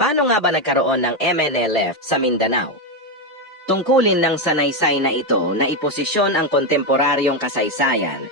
Paano nga ba nagkaroon ng MNLF sa Mindanao? Tungkulin ng sanaysay na ito na iposisyon ang kontemporaryong kasaysayan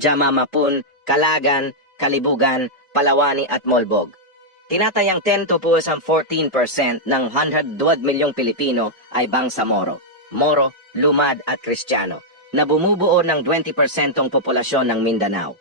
Jamamapun, Kalagan, Kalibugan, Palawani at Molbog. Tinatayang 10 to po sa 14% ng 102 milyong Pilipino ay Bangsamoro, Moro, Lumad at Kristiyano na bumubuo ng 20% ng populasyon ng Mindanao.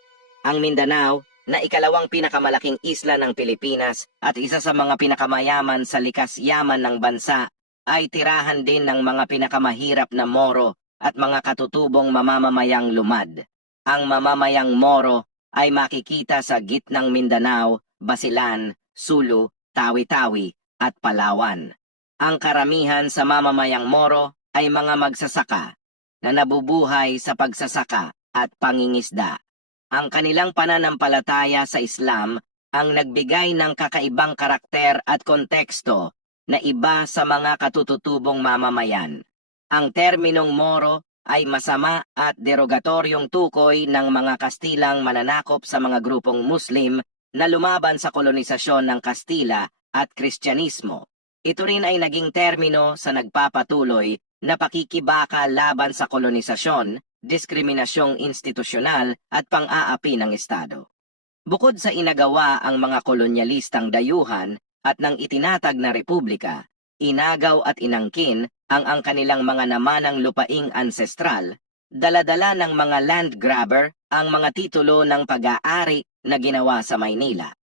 Ang Mindanao na ikalawang pinakamalaking isla ng Pilipinas at isa sa mga pinakamayaman sa likas yaman ng bansa ay tirahan din ng mga pinakamahirap na Moro at mga katutubong mamamamayang lumad. Ang mamamayang Moro ay makikita sa gitnang Mindanao, Basilan, Sulu, Tawi-Tawi at Palawan. Ang karamihan sa mamamayang Moro ay mga magsasaka na nabubuhay sa pagsasaka at pangingisda. Ang kanilang pananampalataya sa Islam ang nagbigay ng kakaibang karakter at konteksto na iba sa mga katututubong mamamayan. Ang terminong Moro ay masama at derogatoryong tukoy ng mga Kastilang mananakop sa mga grupong Muslim na lumaban sa kolonisasyon ng Kastila at Kristyanismo. Ito rin ay naging termino sa nagpapatuloy na pakikibaka laban sa kolonisasyon, diskriminasyong institusyonal at pang-aapi ng Estado. Bukod sa inagawa ang mga kolonyalistang dayuhan at ng itinatag na republika, inagaw at inangkin ang ang kanilang mga namanang lupaing ancestral, daladala ng mga land grabber ang mga titulo ng pag-aari na ginawa sa Maynila.